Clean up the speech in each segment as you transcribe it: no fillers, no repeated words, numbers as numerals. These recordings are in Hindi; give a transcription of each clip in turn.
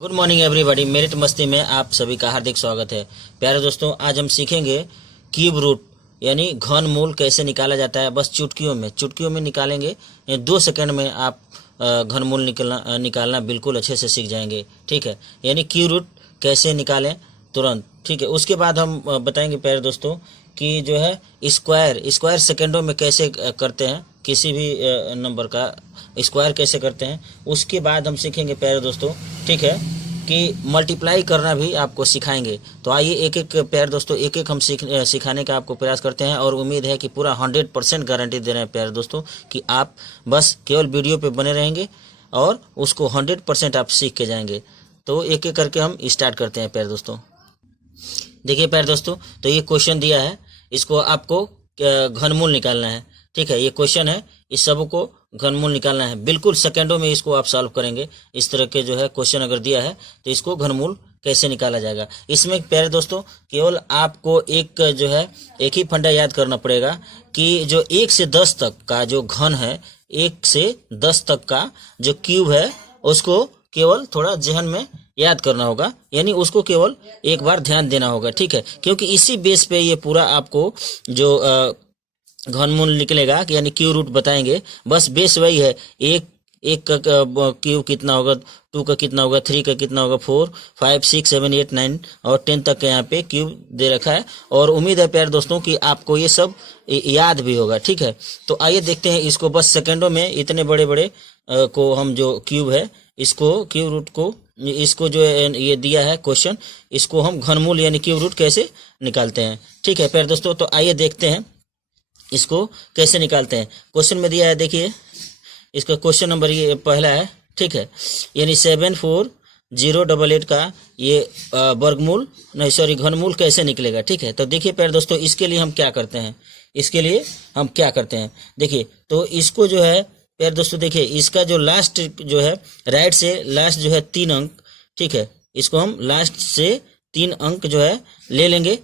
Good morning everybody. मेरिट मस्ती में आप सभी का हार्दिक स्वागत है। प्यारे दोस्तों, आज हम सीखेंगे क्यूब रूट यानी घन मूल कैसे निकाला जाता है। बस चुटकियों में निकालेंगे। 2 सेकंड में आप घन मूल निकालना बिल्कुल अच्छे से सीख जाएंगे। ठीक है, यानी क्यूब रूट कैसे निकालें तुरंत। ठीक है, उसके बाद हम बताएंगे प्यारे दोस्तों कि जो है स्क्वायर सेकंडों में कैसे करते हैं, किसी भी नंबर का स्क्वायर कैसे करते हैं। उसके बाद हम सीखेंगे प्यारे दोस्तों, ठीक है, कि मल्टीप्लाई करना भी आपको सिखाएंगे। तो आइए एक एक प्यारे दोस्तों एक हम सिखाने का आपको प्रयास करते हैं और उम्मीद है कि पूरा 100% गारंटी दे रहे हैं प्यारे दोस्तों कि आप बस केवल वीडियो पे बने रहेंगे और उसको 100% आप सीख के जाएंगे। तो एक एक करके हम स्टार्ट करते हैं प्यारे दोस्तों। देखिए प्यारे दोस्तों, तो ये क्वेश्चन दिया है, इसको आपको घनमूल निकालना है। ठीक है, ये क्वेश्चन है, इस सब को घनमूल निकालना है। बिल्कुल सेकंडों में इसको आप सॉल्व करेंगे। इस तरह के जो है क्वेश्चन अगर दिया है तो इसको घनमूल कैसे निकाला जाएगा। इसमें प्यारे दोस्तों केवल आपको एक ही फंडा याद करना पड़ेगा कि जो 1 से 10 तक का जो घन है, 1 से 10 तक का जो क्यूब है, उसको केवल थोड़ा जहन में याद करना होगा, यानी उसको केवल एक बार ध्यान देना होगा। ठीक है, क्योंकि इसी बेस पे ये पूरा आपको जो घनमूल निकलेगा यानी क्यू रूट बताएंगे। बस बेस वही है, एक का क्यू कितना होगा, 2 का कितना होगा, 3 का कितना होगा, 4, 5, 6, 7, 8, 9 और 10 तक के यहाँ पे क्यूब दे रखा है। और उम्मीद है प्यारे दोस्तों कि आपको ये सब याद भी होगा। ठीक है, तो आइए देखते हैं इसको। बस सेकंडों में इतने बड़े बड़े को हम जो क्यूब है, इसको क्यूब रूट को, इसको जो ये दिया है क्वेश्चन, इसको हम घनमूल यानी क्यूब रूट कैसे निकालते हैं। ठीक है प्यारे दोस्तों, तो आइए देखते हैं इसको कैसे निकालते हैं। क्वेश्चन में दिया है, देखिए इसका क्वेश्चन नंबर ये पहला है। ठीक है, यानी 74088 का ये वर्गमूल नहीं सॉरी घनमूल कैसे निकलेगा। ठीक है, तो देखिए प्यारे दोस्तों, इसके लिए हम क्या करते हैं, देखिए तो इसको जो है प्यारे दोस्तों, देखिए इसका जो लास्ट जो है, राइट से लास्ट जो है 3 अंक, ठीक है, इसको हम लास्ट से 3 अंक जो है ले लेंगे।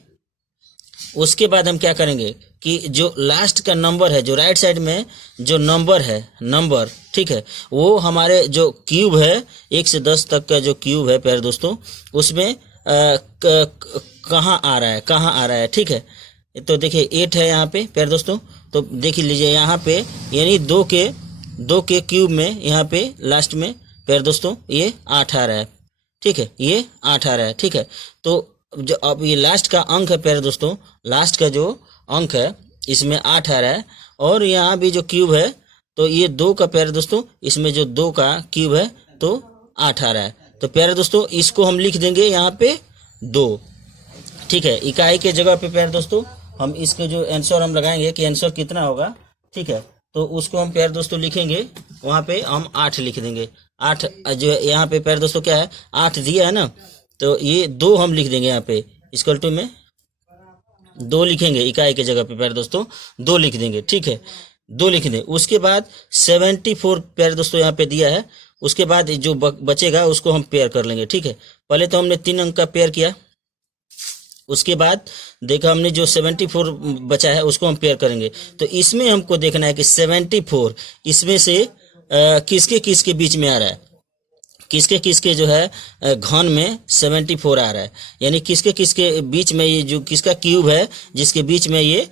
उसके बाद हम क्या करेंगे कि जो लास्ट का नंबर है, जो राइट साइड में जो नंबर है, ठीक है, वो हमारे जो क्यूब है 1 से 10 तक का जो क्यूब है प्यारे दोस्तों, उसमें कहाँ आ रहा है। ठीक है, तो देखिए 8 है यहाँ पे प्यारे दोस्तों, तो देख लीजिए यहाँ पे, यानी 2 के क्यूब में यहाँ पे लास्ट में प्यारे दोस्तों ये 8 आ रहा है। ठीक है, ये 8 आ रहा है। ठीक है, तो जो अब ये लास्ट का अंक है प्यारे दोस्तों, लास्ट का जो अंक है इसमें 8 आ रहा है। और यहाँ भी जो क्यूब है, तो ये 2 का प्यारे दोस्तों, इसमें जो 2 का क्यूब है तो 8 आ रहा है। तो प्यारे दोस्तों इसको हम लिख देंगे यहाँ पे 2। ठीक है, इकाई के जगह पे प्यारे दोस्तों हम इसके जो आंसर हम लगाएंगे कि आंसर कितना होगा। ठीक है, तो उसको हम प्यारे दोस्तों लिखेंगे, वहाँ पे हम 8 लिख देंगे। 8 जो है यहाँ पे प्यारे दोस्तों क्या है, 8 दिया है ना, तो ये 2 हम लिख देंगे यहाँ पे, इक्वल टू में 2 लिखेंगे, इकाई के जगह पे प्यारे दोस्तों 2 लिख देंगे। ठीक है, 2 लिख दें। उसके बाद 74 प्यारे दोस्तों यहाँ पे दिया है। उसके बाद जो बचेगा उसको हम पेयर कर लेंगे। ठीक है, पहले तो हमने 3 अंक का पेयर किया, उसके बाद देखा हमने जो 74 बचा है उसको हम पेयर करेंगे। तो इसमें हमको देखना है कि 74 इसमें से किसके किसके बीच में आ रहा है, किसके किसके जो है घन में 74 आ रहा है, यानी किसके किसके बीच में ये जो किसका क्यूब है जिसके बीच में ये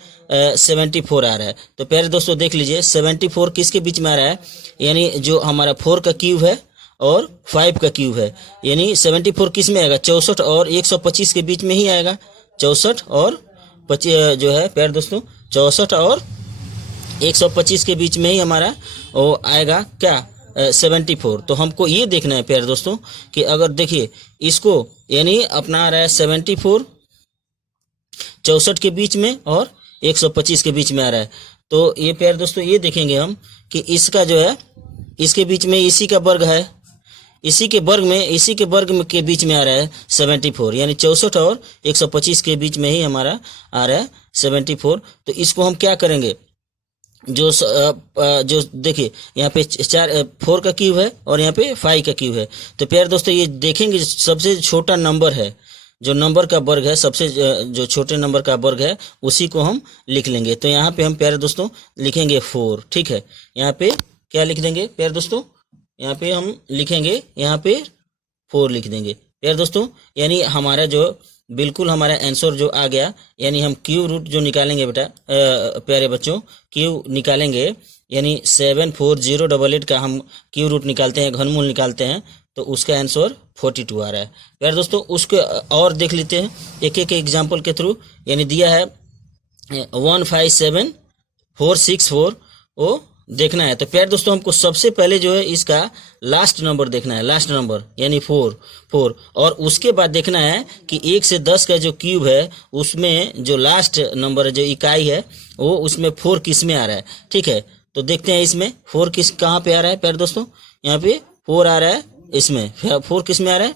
74 आ रहा है। तो प्यारे दोस्तों देख लीजिए 74 किसके बीच में आ रहा है, यानी जो हमारा 4 का क्यूब है और 5 का क्यूब है, यानी 74 किस में आएगा, 64 और 125 के बीच में ही आएगा। 64 और 25 जो है प्यारे दोस्तों, 64 और 125 के बीच में ही हमारा वो आएगा क्या, 74। तो हमको ये देखना है प्यारे दोस्तों कि अगर देखिए इसको, यानी अपना आ रहा है 74 64 के बीच में और 125 के बीच में आ रहा है। तो ये प्यारे दोस्तों ये देखेंगे हम कि इसका जो है, इसके बीच में इसी का वर्ग है, इसी के वर्ग में के बीच में आ रहा है 74, यानी 64 और 125 के बीच में ही हमारा आ रहा है 74। तो इसको हम क्या करेंगे, जो देखिए यहाँ पे 4 का क्यूब है और यहाँ पे 5 का क्यूब है। तो प्यारे दोस्तों ये देखेंगे सबसे छोटा नंबर है, जो नंबर का वर्ग है, सबसे जो छोटे नंबर का वर्ग है उसी को हम लिख लेंगे। तो यहाँ पे हम प्यारे दोस्तों लिखेंगे 4। ठीक है, यहाँ पे क्या लिख देंगे प्यारे दोस्तों, यहाँ पे हम लिखेंगे यहाँ पे 4 लिख देंगे प्यारे दोस्तों। यानी हमारा जो बिल्कुल हमारा आंसर जो आ गया, यानी हम क्यूब रूट जो निकालेंगे बेटा प्यारे बच्चों, क्यूब निकालेंगे यानी 74088 का हम क्यूब रूट निकालते हैं, घनमूल निकालते हैं, तो उसका आंसर 42 आ रहा है प्यारे दोस्तों। उसके और देख लेते हैं एक एक एग्जाम्पल के थ्रू। यानी दिया है 157464 वो देखना है। तो प्यारे दोस्तों हमको सबसे पहले जो है इसका लास्ट नंबर देखना है, लास्ट नंबर यानी 4 और उसके बाद देखना है कि 1 से 10 का जो क्यूब है उसमें जो लास्ट नंबर जो इकाई है वो उसमें 4 किस में आ रहा है। ठीक है, तो देखते हैं इसमें 4 किस कहाँ पे आ रहा है प्यारे दोस्तों। यहाँ पे 4 आ रहा है, इसमें 4 किस में आ रहा है,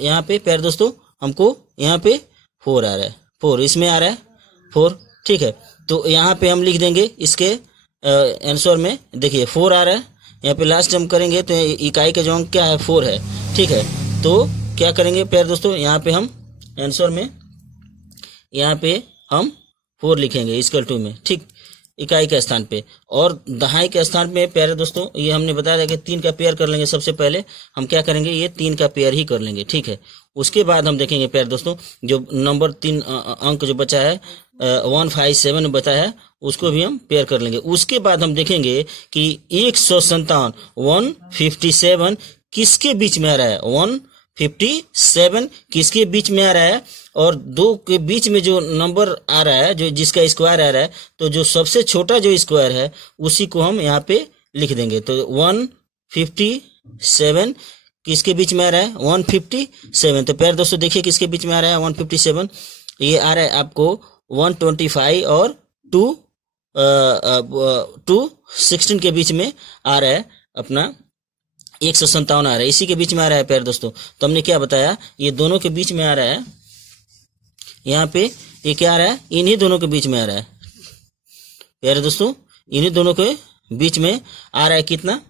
यहाँ पे प्यारे दोस्तों हमको यहाँ पे 4 आ रहा है, 4 इसमें आ रहा है 4। ठीक है, तो यहाँ पे हम लिख देंगे इसके आंसर में, देखिए 4 आ रहा है, यहाँ पे लास्ट हम करेंगे तो इकाई का जो अंक क्या है 4 है। ठीक है, तो क्या करेंगे प्यारे दोस्तों, यहाँ पे हम आंसर में यहाँ पे हम 4 लिखेंगे इक्वल टू में, ठीक, इकाई के स्थान पे। और दहाई के स्थान पे प्यारे दोस्तों ये हमने बताया था कि 3 का पेयर कर लेंगे। सबसे पहले हम क्या करेंगे, ये 3 का पेयर ही कर लेंगे। ठीक है, उसके बाद हम देखेंगे प्यारे दोस्तों जो नंबर 3 अंक जो बचा है 157 बचा है उसको भी हम पेयर कर लेंगे। उसके बाद हम देखेंगे कि 157 किसके बीच में आ रहा है, 157 किसके बीच में आ रहा है, और 2 के बीच में जो नंबर आ रहा है जो जिसका स्क्वायर आ रहा है, तो जो सबसे छोटा जो स्क्वायर है उसी को हम यहाँ पे लिख देंगे। तो 157 किसके बीच में आ रहा है, 157। तो प्यारे दोस्तों देखिए किसके बीच में आ रहा है 157, ये आ रहा है आपको 125 और 216 के बीच में आ रहा है, अपना 157 आ रहा है, इसी के बीच में आ रहा है प्यारे दोस्तों। तो हमने क्या बताया, ये दोनों के बीच में आ रहा है, यहाँ पे ये क्या आ रहा है, इन्हीं दोनों के बीच में आ रहा है प्यारे दोस्तों, इन्हीं दोनों के बीच में आ रहा है कितना,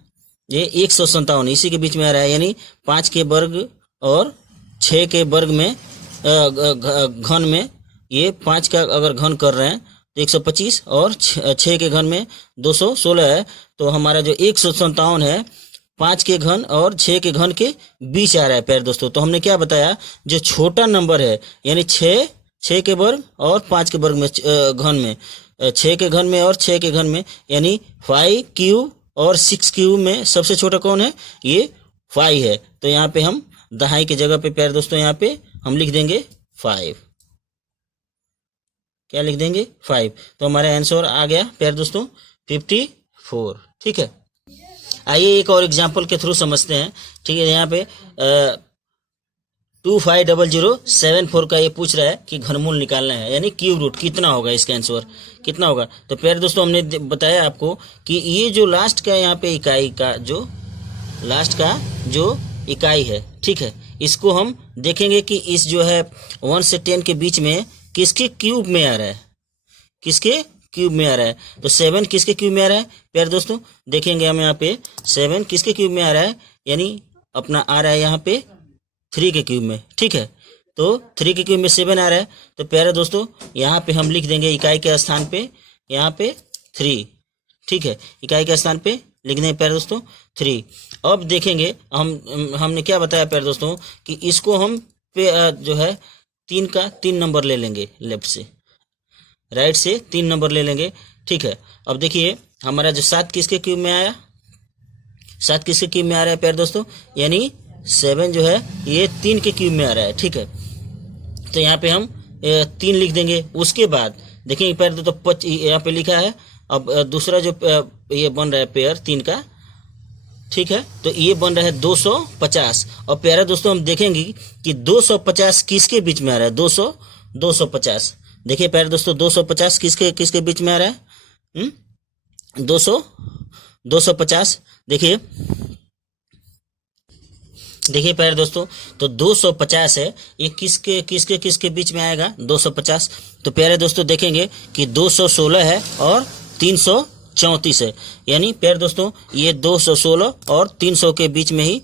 ये 157 इसी के बीच में आ रहा है। यानी 5 के वर्ग और 6 के वर्ग में घन में, ये 5 का अगर घन कर रहे हैं तो 125 और 6 के घन में 216 है। तो हमारा जो 157 है 5 के घन और 6 के घन के बीच आ रहा है प्यारे दोस्तों। तो हमने क्या बताया, जो छोटा नंबर है यानी 6 के वर्ग और 5 के वर्ग में घन में, 6 के घन में और 6 के घन में, यानी 5 क्यूब और 6 क्यूब में सबसे छोटा कौन है, ये 5 है। तो यहाँ पे हम दहाई की जगह पे प्यारे दोस्तों यहाँ पे हम लिख देंगे 5, क्या लिख देंगे 5। तो हमारा आंसर आ गया प्यारे दोस्तों 54। ठीक है, आइए एक और एग्जाम्पल के थ्रू समझते हैं। ठीक है, यहाँ पे 250074 का ये पूछ रहा है कि घनमूल निकालना है, यानी क्यूब रूट कितना होगा, इसका आंसर कितना होगा। तो प्यारे दोस्तों हमने बताया आपको कि ये जो लास्ट का यहाँ पे इकाई का जो लास्ट का जो इकाई है, ठीक है, इसको हम देखेंगे कि इस जो है 1 से 10 के बीच में किसके क्यूब में आ रहा है, किसके क्यूब में आ रहा है। तो 7 किसके क्यूब में आ रहा है प्यारे दोस्तों, देखेंगे हम यहाँ पे 7 किसके क्यूब में आ रहा है, यानी अपना आ रहा है यहाँ पे 3 के क्यूब में। ठीक है, तो 3 के क्यूब में 7 आ रहा है। तो प्यारे दोस्तों यहाँ पे हम लिख देंगे इकाई के स्थान पे यहाँ पे 3। ठीक है, इकाई के स्थान पे लिख देंगे प्यारे दोस्तों 3। अब देखेंगे हमने क्या बताया प्यारे दोस्तों कि इसको हम पे जो है 3 का 3 नंबर ले लेंगे, लेफ्ट से राइट से 3 नंबर ले लेंगे। ठीक है, अब देखिए हमारा जो 7 किसके क्यूब में आया, 7 किसके क्यूब में आ रहा है प्यारे दोस्तों, यानी 7 जो है ये 3 के क्यूब में आ रहा है। ठीक है, तो यहाँ पे हम 3 लिख देंगे। उसके बाद देखेंगे प्यारे दोस्तों यहाँ पे लिखा है, अब दूसरा जो ये बन रहा है पेयर 3 का, ठीक है, तो ये बन रहा है 250। और प्यारे दोस्तों हम देखेंगे कि 250 किसके बीच में आ रहा है, 250। देखिए प्यारे दोस्तों 250 किसके बीच में आ रहा है, 250। देखिए प्यारे दोस्तों, तो 250 है, ये किसके बीच में आएगा 250। तो प्यारे दोस्तों देखेंगे कि 216 है और 334 है, यानी प्यारे दोस्तों ये 216 और 300 के बीच में ही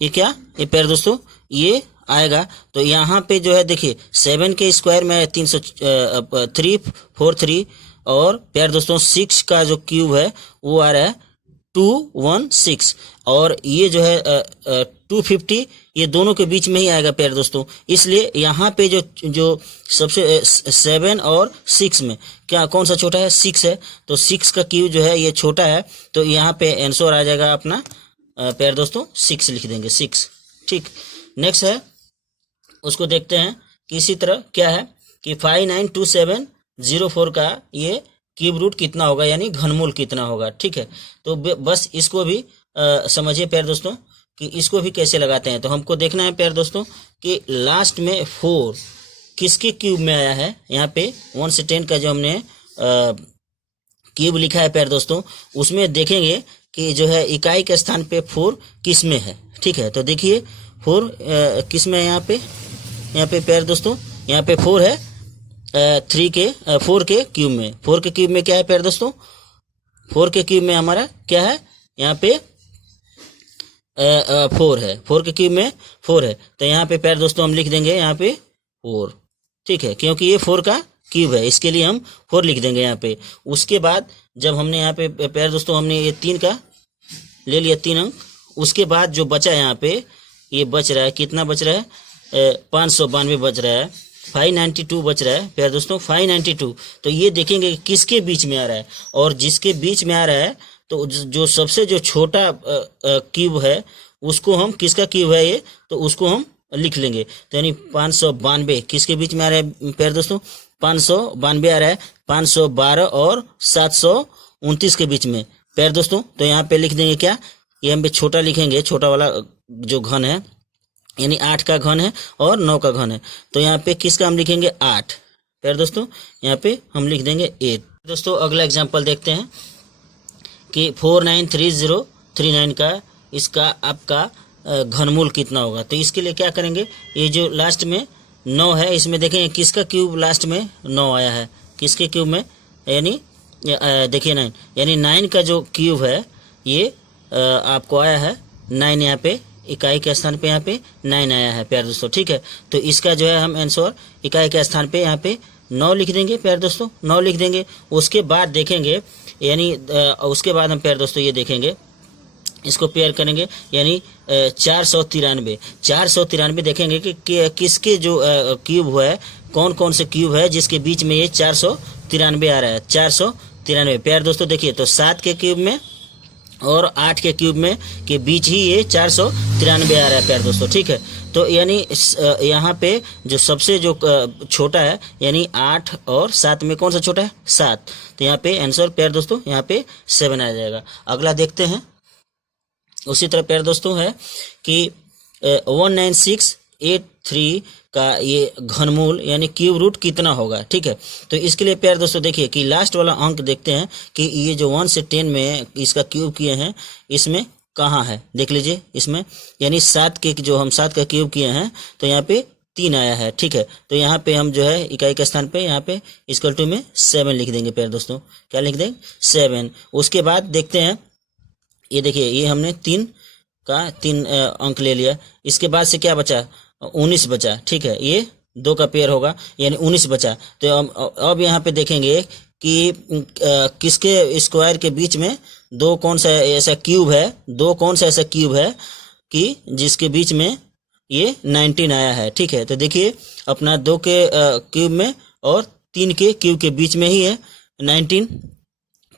ये क्या, ये प्यारे दोस्तों ये आएगा। तो यहाँ पे जो है देखिए 7 के स्क्वायर में 343 और प्यारे दोस्तों 6 का जो क्यूब है वो आ रहा है 216 और ये जो है 250 ये दोनों के बीच में ही आएगा प्यारे दोस्तों। इसलिए यहाँ पे जो सबसे 7 और 6 में क्या कौन सा छोटा है, 6 है, तो 6 का क्यूब जो है ये छोटा है, तो यहाँ पे आंसर आ जाएगा अपना प्यारे दोस्तों 6 लिख देंगे, 6। ठीक, नेक्स्ट है उसको देखते हैं कि इसी तरह क्या है कि 592704 का ये क्यूब रूट कितना होगा, यानी घनमूल कितना होगा। ठीक है, तो बस इसको भी समझिए प्यारे दोस्तों कि इसको भी कैसे लगाते हैं। तो हमको देखना है प्यारे दोस्तों कि लास्ट में 4 किसके क्यूब में आया है। यहाँ पे 1 से 10 का जो हमने क्यूब लिखा है प्यारे दोस्तों, उसमें देखेंगे कि जो है इकाई के स्थान पे 4 किस में है। ठीक है, तो देखिए 4 किस में है यहाँ पे प्यारे दोस्तों, यहाँ पे 4 है 4 के क्यूब में। 4 के क्यूब में क्या है प्यारे दोस्तों, 4 के क्यूब में हमारा क्या है, यहाँ पे 4 है, 4 के क्यूब में 4 है, तो यहाँ पे प्यारे दोस्तों हम लिख देंगे यहाँ पे 4। ठीक है, क्योंकि ये 4 का क्यूब है, इसके लिए हम 4 लिख देंगे यहाँ पे। उसके बाद जब हमने यहाँ पे प्यारे दोस्तों हमने ये 3 का ले लिया 3 अंक, उसके बाद जो बचा यहाँ पे ये बच रहा है, कितना बच रहा है, 592 बच रहा है, 592 बच रहा है प्यारे दोस्तों, 592। तो ये देखेंगे किसके बीच में आ रहा है, और जिसके बीच में आ रहा है तो जो सबसे जो छोटा क्यूब है उसको हम, किसका क्यूब है ये, तो उसको हम लिख लेंगे। तो यानी 592 किसके बीच में आ रहा है प्यारे दोस्तों, 592 आ रहा है, 512 और 729 के बीच में प्यारे दोस्तों। तो यहाँ पे लिख देंगे क्या, ये हम पे छोटा लिखेंगे, छोटा वाला जो घन है, यानी 8 का घन है और 9 का घन है, तो यहाँ पे किसका हम लिखेंगे 8 प्यारे दोस्तों, यहाँ पे हम लिख देंगे 8। दोस्तों अगला एग्जांपल देखते हैं कि 493039 का इसका आपका घनमूल कितना होगा। तो इसके लिए क्या करेंगे, ये जो लास्ट में 9 है इसमें देखेंगे किसका क्यूब लास्ट में 9 आया है, किसके क्यूब में, यानी देखिए 9, यानी 9 का जो क्यूब है ये आपको आया है 9, यहाँ पे इकाई के स्थान पे यहाँ पे 9 आया है प्यारे दोस्तों। ठीक है, तो इसका जो है हम आंसर इकाई के स्थान पे यहाँ पे 9 लिख देंगे प्यारे दोस्तों, 9 लिख देंगे। उसके बाद देखेंगे, यानी उसके बाद हम प्यारे दोस्तों ये देखेंगे, इसको पेयर करेंगे, यानी 493 देखेंगे कि किसके जो क्यूब है, कौन कौन से क्यूब है जिसके बीच में ये 493 आ रहा है। 493 प्यारे दोस्तों देखिए, तो 7 के क्यूब में और 8 के क्यूब में के बीच ही ये 493 आ रहा है प्यारे दोस्तों। ठीक है, तो यानी यहाँ पे जो सबसे जो छोटा है, यानी 8 और 7 में कौन सा छोटा है, 7, तो यहाँ पे आंसर प्यारे दोस्तों यहाँ पे 7 आ जाएगा। अगला देखते हैं, उसी तरह प्यारे दोस्तों है कि 19683 का ये घनमूल यानी क्यूब रूट कितना होगा। ठीक है, तो इसके लिए प्यारे दोस्तों देखिए कि लास्ट वाला अंक देखते हैं कि ये जो 1 से 10 में इसका क्यूब किए हैं, इसमें कहाँ है, देख लीजिए इसमें, यानी 7 के जो हम 7 का क्यूब किए हैं तो यहाँ पे 3 आया है। ठीक है, तो यहाँ पे हम जो है इकाई के स्थान पे यहाँ पे इक्वल टू में 7 लिख देंगे प्यारे दोस्तों, क्या लिख देंगे 7। उसके बाद देखते हैं, ये देखिए ये हमने 3 अंक ले लिया, इसके बाद से क्या बचा, 19 बचा। ठीक है, ये 2 का पेयर होगा यानी 19 बचा। तो अब यहाँ पे देखेंगे कि किसके स्क्वायर के बीच में 2 कौन सा ऐसा क्यूब है, 2 कौन सा ऐसा क्यूब है कि जिसके बीच में ये 19 आया है। ठीक है, तो देखिए अपना 2 के क्यूब में और 3 के क्यूब के बीच में ही है 19,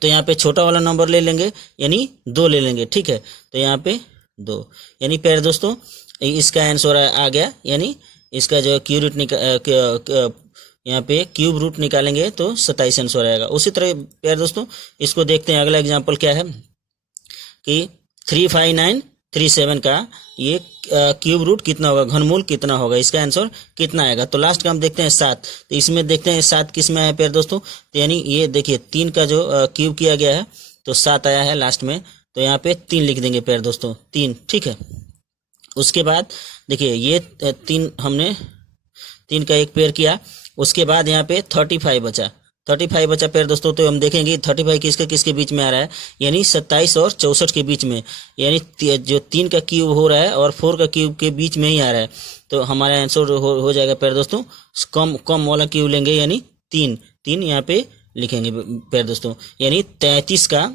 तो यहाँ पे छोटा वाला नंबर ले लेंगे यानी 2 ले लेंगे। ठीक है, तो यहाँ पे 2, यानी प्यारे दोस्तों इसका आंसर आ गया, यानी इसका जो क्यूब रूट यहाँ पे क्यूब रूट निकालेंगे तो 27 आंसर आएगा। उसी तरह प्यारे दोस्तों इसको देखते हैं, अगला एग्जांपल क्या है कि 35937 का ये क्यूब रूट कितना होगा, घनमूल कितना होगा, इसका आंसर कितना आएगा। तो लास्ट का हम देखते हैं 7, तो इसमें देखते हैं 7 किस में आया प्यारे दोस्तों, तो यानी ये देखिए 3 का जो क्यूब किया गया है तो 7 आया है लास्ट में, तो यहाँ पे 3 लिख देंगे प्यारे दोस्तों, 3। ठीक है, उसके बाद देखिए ये 3 हमने 3 का एक पेयर किया, उसके बाद यहाँ पे 35 बचा प्यारे दोस्तों। तो हम देखेंगे 35 किसके बीच में आ रहा है, यानी 27 और 64 के बीच में, यानी जो 3 का क्यूब हो रहा है और 4 का क्यूब के बीच में ही आ रहा है, तो हमारा आंसर हो जाएगा प्यारे दोस्तों, कम वाला क्यूब लेंगे यानी 3 यहाँ पे लिखेंगे प्यारे दोस्तों, यानी 33 का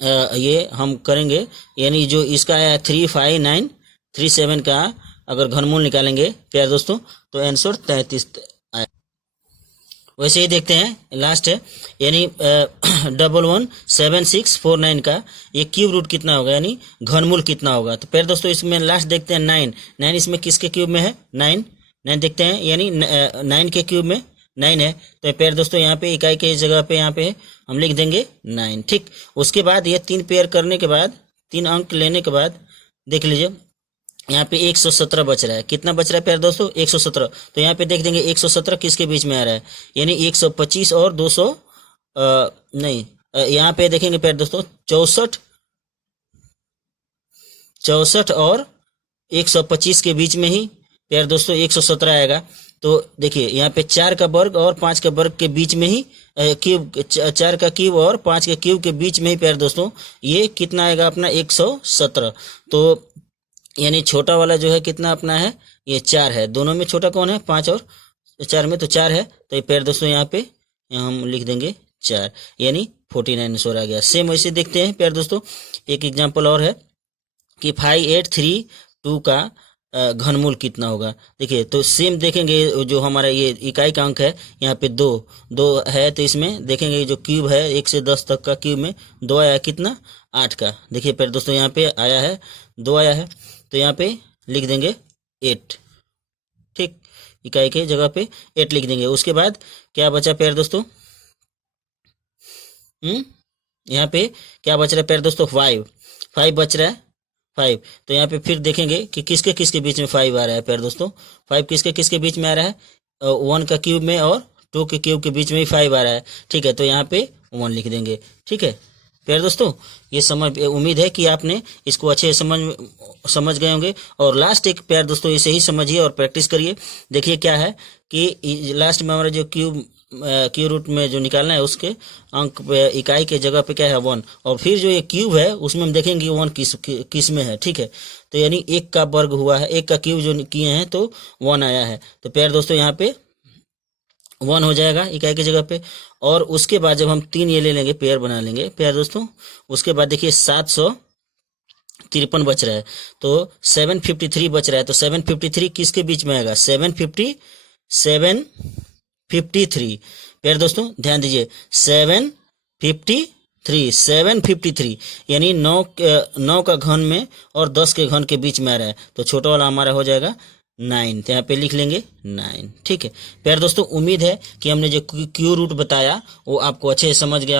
ये हम करेंगे, यानी जो इसका आया 35937 का अगर घनमूल निकालेंगे प्यारे दोस्तों तो आंसर 33 आया। वैसे ही देखते हैं लास्ट है, यानी 117649 का ये क्यूब रूट कितना होगा, यानी घनमूल कितना होगा। तो प्यारे दोस्तों इसमें लास्ट देखते हैं 9 इसमें किसके क्यूब में है, 9 देखते हैं, यानी 9 के क्यूब में 9 है। तो प्यारे दोस्तों यहाँ पे इकाई के जगह पे यहाँ पे हम लिख देंगे 9, ठीक। उसके बाद ये 3 पेयर करने के बाद, 3 अंक लेने के बाद देख लीजिए यहाँ पे 117 बच रहा है। कितना बच रहा है प्यारे दोस्तों, 117। तो यहाँ पे देख देंगे 117 किसके बीच में आ रहा है, यानी 125 और 200 नहीं, यहाँ पे देखेंगे प्यारे दोस्तों 64 और 125 के बीच में ही प्यारे दोस्तों 117 आएगा। तो देखिए यहाँ पे 4 का वर्ग और 5 का वर्ग के बीच में ही क्यूब, 4 का क्यूब और 5 के क्यूब के बीच में ही प्यारे दोस्तों ये कितना आएगा अपना 117। तो यानी छोटा वाला जो है कितना अपना है, ये 4 है। दोनों में छोटा कौन है, 5 और 4 में तो 4 है। तो ये प्यारे दोस्तों यहाँ पे हम लिख देंगे 4, यानी 49 आंसर आ गया। सेम वैसे देखते हैं प्यारे दोस्तों, एक एग्जांपल और है कि 5832 का घनमूल कितना होगा। देखिए तो सेम देखेंगे, जो हमारा ये इकाई का अंक है यहाँ पे 2 है, तो इसमें देखेंगे जो क्यूब है 1 से 10 तक का क्यूब में 2 आया कितना, 8 का। देखिए प्यारे दोस्तों यहाँ पे आया है 2 आया है, तो यहाँ पे लिख देंगे 8, ठीक। इकाई के जगह पे 8 लिख देंगे। उसके बाद क्या बचा प्यारे दोस्तों, यहाँ पे क्या बच रहा है प्यारे दोस्तों, 5 बच रहा है, 5। तो यहाँ पे फिर देखेंगे कि किसके किसके बीच में 5 आ रहा है प्यारे दोस्तों, 5 किसके किसके बीच में आ रहा है, 1 का क्यूब में और 2 के क्यूब के बीच में ही 5 आ रहा है, ठीक है। तो यहाँ पे 1 लिख देंगे, ठीक है प्यारे दोस्तों। ये उम्मीद है कि आपने इसको अच्छे समझ गए होंगे। और लास्ट एक प्यारे दोस्तों इसे ही समझिए और प्रैक्टिस करिए। देखिए क्या है कि लास्ट में हमारा जो क्यूब रूट में जो निकालना है उसके अंक पे इकाई के जगह पे क्या है 1, और फिर जो ये क्यूब है उसमें हम देखेंगे 1 किस में है, ठीक है। तो यानी 1 का वर्ग हुआ है, 1 का क्यूब जो किए हैं तो 1 आया है। तो प्यारे दोस्तों यहाँ पे 1 हो जाएगा इकाई की जगह पे। और उसके बाद जब हम 3 ये ले लेंगे, पेयर बना लेंगे प्यारे दोस्तों, उसके बाद देखिए 753 बच रहा है, तो 753 बच रहा है। तो 753 किसके बीच में आएगा, 753 प्यारे दोस्तों ध्यान दीजिए, 753 यानी 9 का घन में और 10 के घन के बीच में आ रहा है। तो छोटा वाला हमारा हो जाएगा 9, तो यहाँ पे लिख लेंगे 9, ठीक है प्यारे दोस्तों। उम्मीद है कि हमने जो क्यू रूट बताया वो आपको अच्छे से समझ में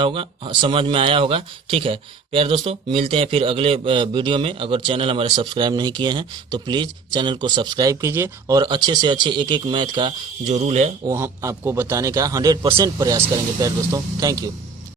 आया होगा, ठीक है प्यारे दोस्तों। मिलते हैं फिर अगले वीडियो में। अगर चैनल हमारे सब्सक्राइब नहीं किए हैं तो प्लीज़ चैनल को सब्सक्राइब कीजिए, और अच्छे से अच्छे एक मैथ का जो रूल है वो हम आपको बताने का 100% प्रयास करेंगे प्यारे दोस्तों। Thank you.